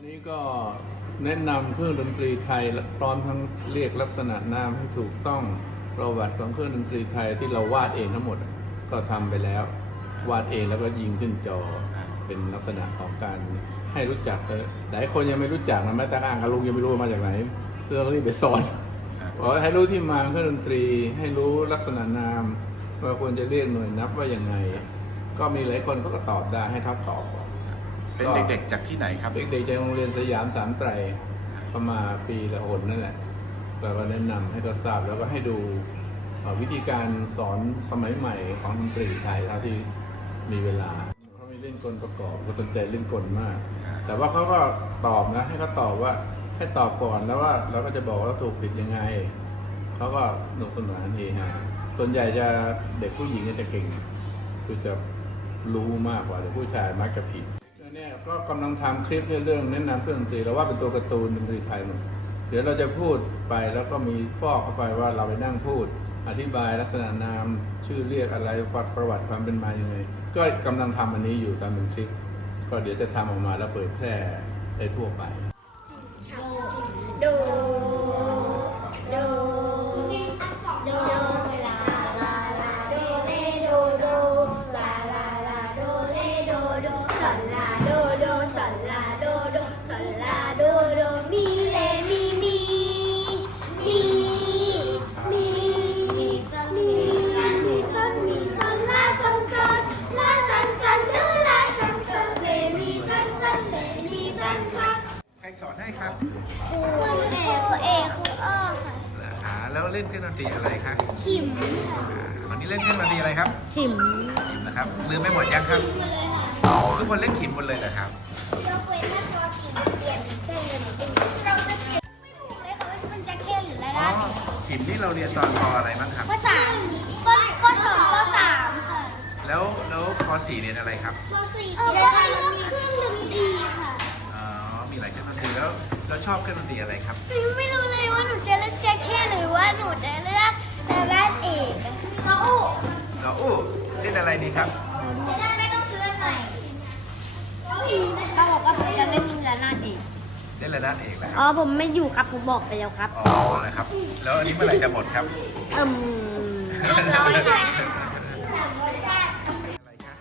วันนี้ก็แนะนำเครื่องดนตรีไทยพร้อมทั้งเรียกลักษณะนามให้ถูกต้องประวัติของเครื่องดนตรีไทยที่เราวาดเองทั้งหมดก็ทำไปแล้ว วาดเองแล้วก็ยิงขึ้นจอเป็นลักษณะของการให้รู้จักหลายคนยังไม่รู้จักนะแม้แต่อ่างกับลุงยังไม่รู้มาจากไหนเพื่องรีบไปสอนบอให้รู้ที่มาเครื่องดนตรีให้รู้ลักษณะนามว่าควรจะเรียกหน่วยนับว่าอยังไง ก็มีหลายคนเขาก็ตอบได้ให้ทับตอบ เป็นเด็กๆจากที่ไหนครับ เด็กๆจากโรงเรียนสยามสามไตรเข้ามาปีละหนนั่นแหละเราก็แนะนำให้เขาทราบแล้วก็ให้ดูเอ่อวิธีการสอนสมัยใหม่ของดนตรีไทยเท่าที่มีเวลาเขามีเล่นกลประกอบก็สนใจเล่นกลมาก แต่ว่าเขาก็ตอบนะให้เขาตอบว่าให้ตอบก่อนแล้วว่าเราก็จะบอกว่าถูกผิดยังไงเขาก็สนุกสนานเฮฮาส่วนใหญ่จะเด็กผู้หญิงก็จะเก่งคือจะรู้มากกว่าเด็กผู้ชายมักจะผิดแล้ว เนี่ยก็กำลังทำคลิปเนี่ยเรื่องแนะนำเครื่องดนตรีเราว่าเป็นตัวการ์ตูนดนตรีไทยหมดเดี๋ยวเราจะพูดไปแล้วก็มีฟอกเข้าไปว่าเราไปนั่งพูด อธิบายลักษณะนามชื่อเรียกอะไรประวัติความเป็นมาอย่างไงก็กำลังทำอันนี้อยู่ตามเป็นคลิป ก็เดี๋ยวจะทำออกมาแล้วเผยแพร่ได้ทั่วไป โด ครับครูเอครูเอครูอ้อค่ะอ่าแล้วเล่นเครื่องดนตรีอะไรครับขิมอ่าวันนี้เล่นเครื่องดนตรีอะไรครับขิมขิมนะครับลืมไม่หมดยังครับทุกคนเล่นขิมหมดเลยนะครับยกเว้นถ้าพอสีเปลี่ยนใจเลยเราจะเปลี่ยนไม่ถูกเลยค่ะว่ามันจะเข้หรืออะไรอ๋อนะขิมที่เราเรียนตอนปอะไรบ้างครับปสามปปสองปสามค่ะแล้วแล้วปสี่เรียนอะไรครับปสี่เออเลือกเครื่องดนตรีค่ะ อ๋อมีหลายเครื่องดนตรีแล้ว แล้วชอบเครื่องดนตรีอะไรครับ หนูไม่รู้เลยว่าหนูจะเลือกแจ็คเก็ตหรือว่าหนูจะเลือกแต่ด้านเอกเขาอู้แล้วอู้เล่นอะไรดีครับด้านไม่ต้องซื้อใหม่เขาอีเขาบอกว่าผมจะเล่นระนาดเอกเล่นระนาดเอกนะคอ๋รัอบผมไม่อยู่ครับผมบอกไปแล้วครับ อ๋อนะครับ แล้วอันนี้เมื่อไหร่จะหมดครับ เอิ่มเรียบร้อยค่ะอะไรคะ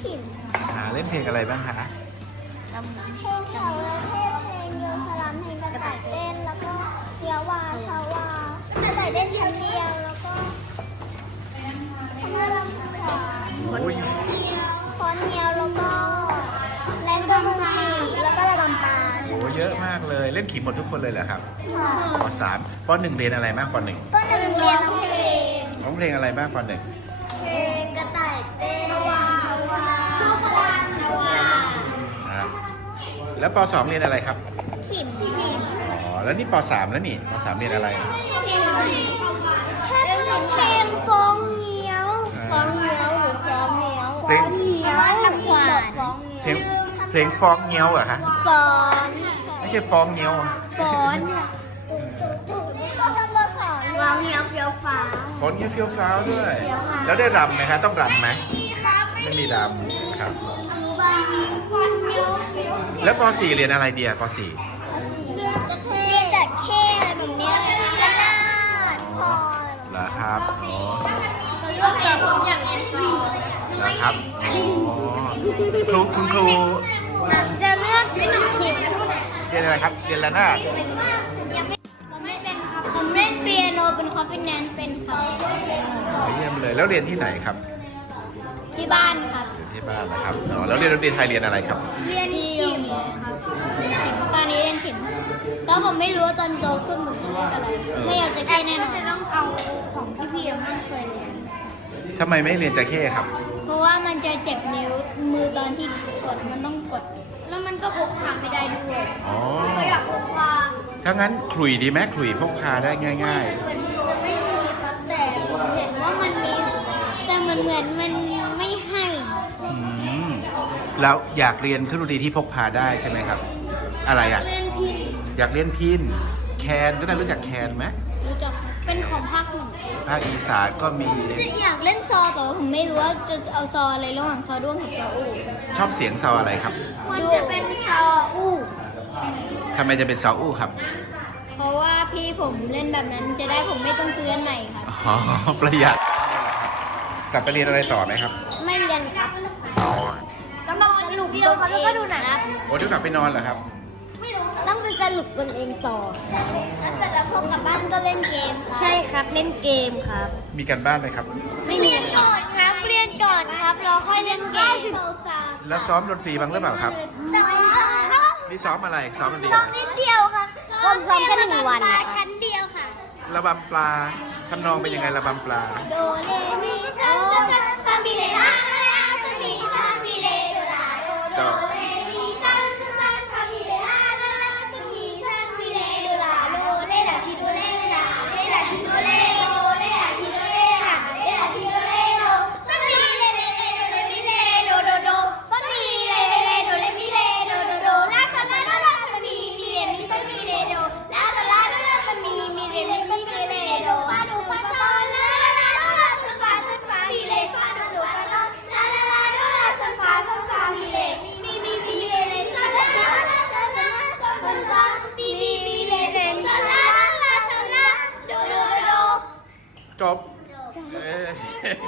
ขิมอ่าเล่นเพลงอะไรบ้างคะเพลง เยอะมากเลย เล่นขิมหมดทุกคนเลยเหรอครับปสามปหนึ่งเรียนอะไรบ้างปหนึ่งก็จะเรียนร้องเพลงร้องเพลงอะไรบ้างปหนึ่งเพลงกระต่ายเต้นชาวาชาวาชาวาอ่าแล้วปสองเรียนอะไรครับ ขิมขิมอ๋อ แล้วนี่ปสามแล้วนี่ปสามเรียนอะไรเพลงเพลงฟองเงี้ยวฟองเงี้ยวหรือฟองเงี้ยว เพลง เงี้ยวตะขวานฟอง เพลง เพลงฟองเงี้ยวเหรอฮะฟอนไม่ใช่ฟองเงี้ยวฟอนก็จะมาสอนฟองเงี้ยวเฟี้ยวฟ้าฟองเงี้ยวเฟี้ยวฟ้าวด้วย แล้วได้รำไหมคะต้องรำไหมครับไม่มีรำครับฟองเงี้ยวเฟี้ยวแล้วปสี่เรียนอะไรดีอะปสี่เลือกเท่จัดเท่แบบเนี้ยแล้วก็ซอยเหรอครับอ๋อเลือกแต่ผมอยากเรียนฟรีเหรอครับอ๋อครูคุณครูจะเลือกขิม เรียนอะไรครับ เรียนระนาดผมไม่เป็นครับ ผมเล่นเปียโนเป็นคอฟฟี่แนนเป็นครับอ๋อเยี่ยมเลย แล้วเรียนที่ไหนครับ ที่บ้านครับ เรียนที่บ้านนะครับอ๋อแล้วเรียนดนตรีไทยเรียนอะไรครับ เรียนขิมครับขิมตอนนี้เรียนขิมแล้วผมไม่รู้ว่าตอนโตขึ้นผมจะเลือกอะไร ไม่อยากจะแค่แน่นอนจะต้องเอาของที่พี่ยังไม่เคยเรียนทำไมไม่เรียนจาเข้ครับ เพราะว่ามันจะเจ็บนิ้วมือตอนที่ก ดมันต้องกด แล้วมันก็พกพาไม่ได้ด้วยอ๋อ ก็อยากพกพาถ้างั้นขลุยดีไหมขลุยพกพาได้ง่ายเหมือนจะไม่มีครับแต่ผมเห็นว่ามันมีแต่มันเหมือนมันไม่ให้ๆอืมแล้วอยากเรียนเครื่องดนตรีที่พกพาได้ใช่ไหมครับ อะไรอะ เล่นพินอยากเรียนพินแคนก็ได้รู้จักแคนไหมครู้จัก เป็นของภาคเหนือภาคอีสานก็มี อยากเล่นซอแต่ว่าผมไม่รู้ว่าจะเอาซออะไรระหว่างซอด้วงกับซออู้ชอบเสียงซออะไรครับมันจะเป็นซออู้ทำไมจะเป็นซออู้ครับ เพราะว่าพี่ผมเล่นแบบนั้นจะได้ผมไม่ต้องซื้ออันใหม่ครับอ๋อประหยัดกลับไปเรียนอะไรต่อไหมครับ ไม่เรียนครับต้องนอนหนุกเดียวครับแล้วก็ดูหนังครับโอ้เดี๋ยวกลับไปนอนเหรอครับ ต้องไปสรุปตนเองต่อ กลับบ้านก็เล่นเกมครับใช่ครับเล่นเกมครับ มีกันบ้านไหมครับ ไม่มีก่อนครับเรียนก่อนครับรอค่อยเล่นเกมแล้วซ้อมดนตรีบ้างหรือเปล่าครับสองครับนี่ซ้อมอะไรซ้อมดนตรีซ้ออะมไรนิดเดียวครับผมซ้อมแค่หนึ่งวันชั้นเดียวค่ะระบำปลาทำนองเป็นยังไงระบำปลาโดเรมีซาซาฟามิเล จบ เอ้ย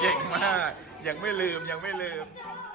เก่งมาก ยังไม่ลืมยังไม่ลืมเ